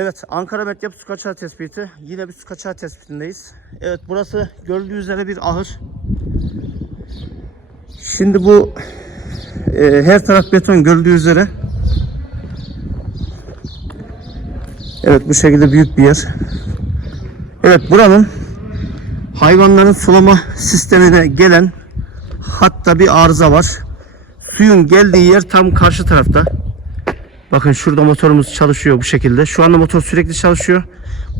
Evet Ankara Medyap su kaçağı tespiti. Yine bir su kaçağı tespitindeyiz. Evet burası gördüğü üzere bir ahır. Şimdi bu e, her taraf beton gördüğü üzere. Evet bu şekilde büyük bir yer. Evet buranın hayvanların sulama sistemine gelen hatta bir arıza var. Suyun geldiği yer tam karşı tarafta. Bakın şurada motorumuz çalışıyor bu şekilde. Şu anda motor sürekli çalışıyor.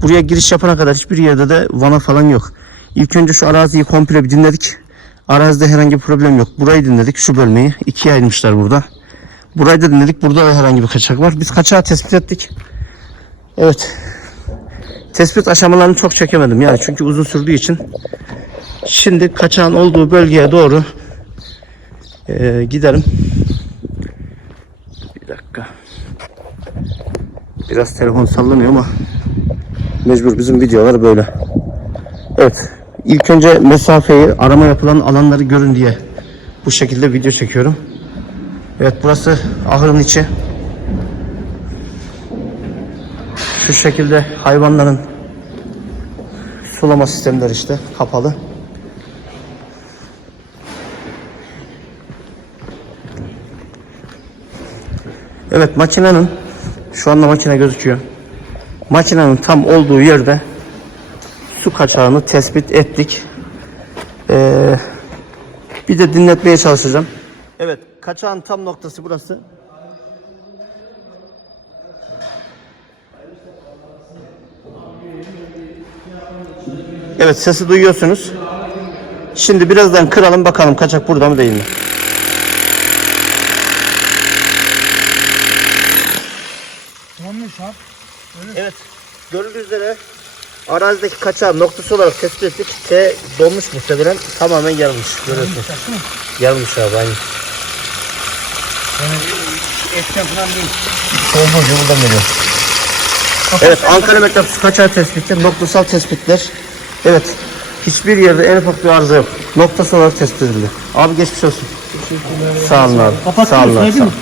Buraya giriş yapana kadar hiçbir yerde de vana falan yok. İlk önce şu araziyi komple bir dinledik. Arazide herhangi bir problem yok. Burayı dinledik şu bölmeyi. ikiye ayırmışlar burada. Burayı da dinledik. Burada da herhangi bir kaçak var. Biz kaçağı tespit ettik. Evet. Tespit aşamalarını çok çekemedim yani çünkü uzun sürdüğü için. Şimdi kaçağın olduğu bölgeye doğru eee, giderim. Bir dakika. Biraz telefon sallanıyor ama mecbur bizim videolar böyle. Evet. İlk önce mesafeyi arama yapılan alanları görün diye bu şekilde video çekiyorum. Evet burası ahırın içi. Şu şekilde hayvanların sulama sistemleri işte kapalı. Evet makinenin şu anda makine gözüküyor. Makinenin tam olduğu yerde su kaçağını tespit ettik. Ee, bir de dinletmeye çalışacağım. Evet kaçağın tam noktası burası. Evet sesi duyuyorsunuz. Şimdi birazdan kıralım bakalım kaçak burada mı değil mi? Yanlış abi. Evet. Görüldüğü üzere arazideki kaçağı noktası olarak tespit ettik. T donmuş muhtemelen tamamen yarılmış. Görüyorsunuz. Yarılmış abi aynı. Etten falan değil. Soğuğu yoldan veriyor. Evet Ankara su kaçağı tespiti, noktasal tespitler. Evet. Hiçbir yerde en ufak bir arıza yok. Noktasal olarak tespit edildi. Abi geçmiş olsun. Sağ olun abi. Sağ olun abi. Sağ olun.